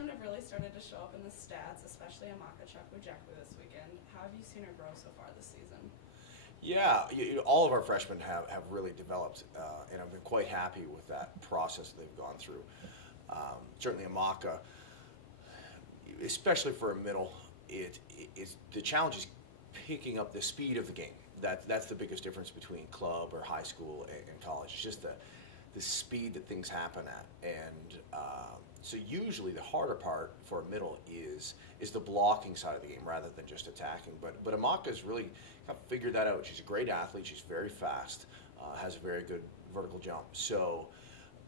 freshmen have really started to show up in the stats, especially Amaka Chukwujeku this weekend. How have you seen her grow so far this season? Yeah, all of our freshmen have really developed, and I've been quite happy with that process they've gone through. Certainly Amaka, especially for a middle, the challenge is picking up the speed of the game. That's the biggest difference between club or high school and college. It's just the speed that things happen at, and so usually the harder part for a middle is the blocking side of the game rather than just attacking. But Amaka's really kind of figured that out. She's a great athlete. She's very fast, has a very good vertical jump. So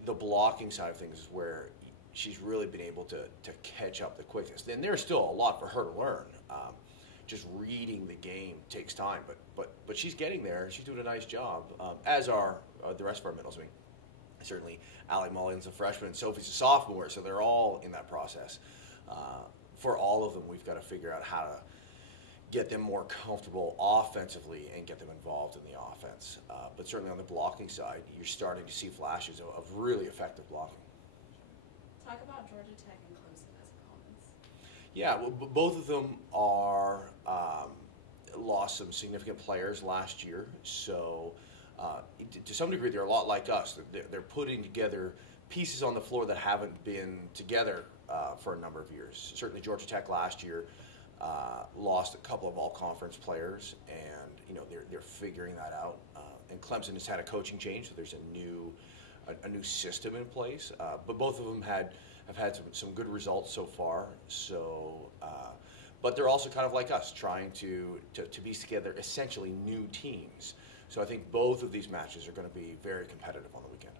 the blocking side of things is where she's really been able to catch up the quickest. And there's still a lot for her to learn. Just reading the game takes time, but she's getting there. She's doing a nice job, as are the rest of our middles. I mean, certainly Allie Mulligan's a freshman, Sophie's a sophomore, so they're all in that process. For all of them, we've got to figure out how to get them more comfortable offensively and get them involved in the offense. But certainly on the blocking side, you're starting to see flashes of really effective blocking. Talk about Georgia Tech and Clemson as opponents. Yeah, well, both of them are lost some significant players last year, so to some degree they're a lot like us. They're putting together pieces on the floor that haven't been together for a number of years. Certainly Georgia Tech last year lost a couple of all-conference players, and they're figuring that out. And Clemson has had a coaching change, so there's a new system in place. But both of them have had some good results so far. So, but they're also kind of like us, trying to piece together essentially new teams. So I think both of these matches are going to be very competitive on the weekend.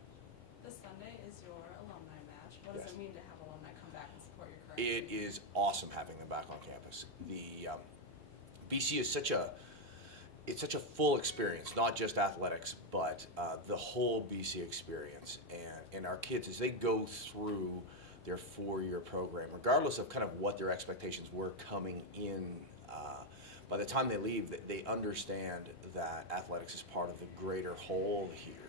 This Sunday is your alumni match. What does Yes. it mean to have alumni come back and support your current It team? is awesome having them back on campus. The BC is such a full experience, not just athletics, but the whole BC experience. And our kids, as they go through their 4-year program, regardless of kind of what their expectations were coming in, by the time they leave, they understand that athletics is part of the greater whole here.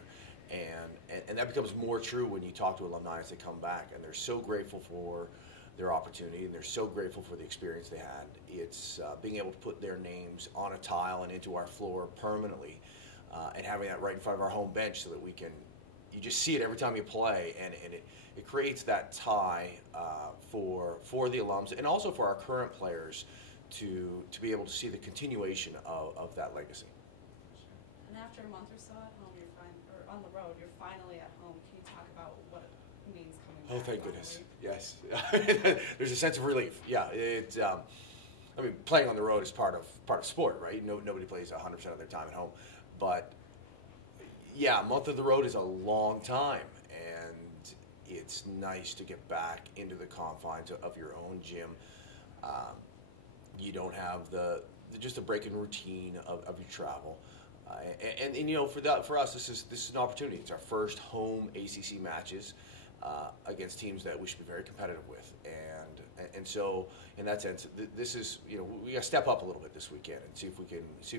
And that becomes more true when you talk to alumni as they come back, and they're so grateful for their opportunity, and they're so grateful for the experience they had. It's being able to put their names on a tile and into our floor permanently, and having that right in front of our home bench so that you just see it every time you play, and it creates that tie for the alums and also for our current players to be able to see the continuation of that legacy. And after a month or so at home, or on the road, you're finally at home. Can you talk about what it means coming back? Oh, thank goodness. Yes. There's a sense of relief. Yeah. I mean, playing on the road is part of sport, right? Nobody plays 100% of their time at home. But, yeah, a month of the road is a long time. And it's nice to get back into the confines of your own gym. You don't have just a break in routine of your travel. And for us, this is an opportunity. It's our first home ACC matches against teams that we should be very competitive with, and so in that sense, this is we got to step up a little bit this weekend and see if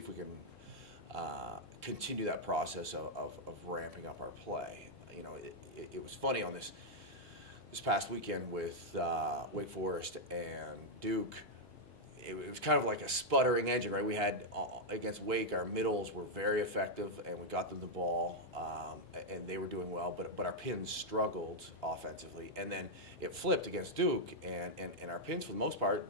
we can continue that process of ramping up our play. It was funny on this past weekend with Wake Forest and Duke. It was kind of like a sputtering engine, right? We had, against Wake, our middles were very effective, and we got them the ball, and they were doing well, but our pins struggled offensively. And then it flipped against Duke, and our pins, for the most part,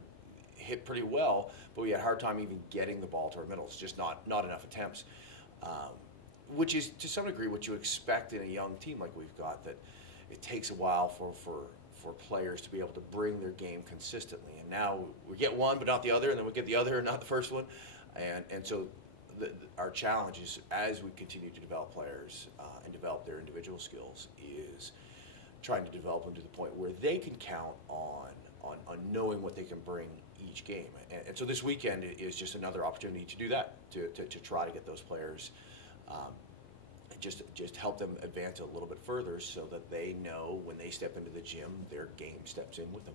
hit pretty well, but we had a hard time even getting the ball to our middles, just not enough attempts, which is, to some degree, what you expect in a young team like we've got, that it takes a while for players to be able to bring their game consistently. And now we get one but not the other, and then we get the other and not the first one. And so our challenge is, as we continue to develop players and develop their individual skills, is trying to develop them to the point where they can count on knowing what they can bring each game. And so this weekend is just another opportunity to do that, to try to get those players just help them advance a little bit further so that they know when they step into the gym, their game steps in with them.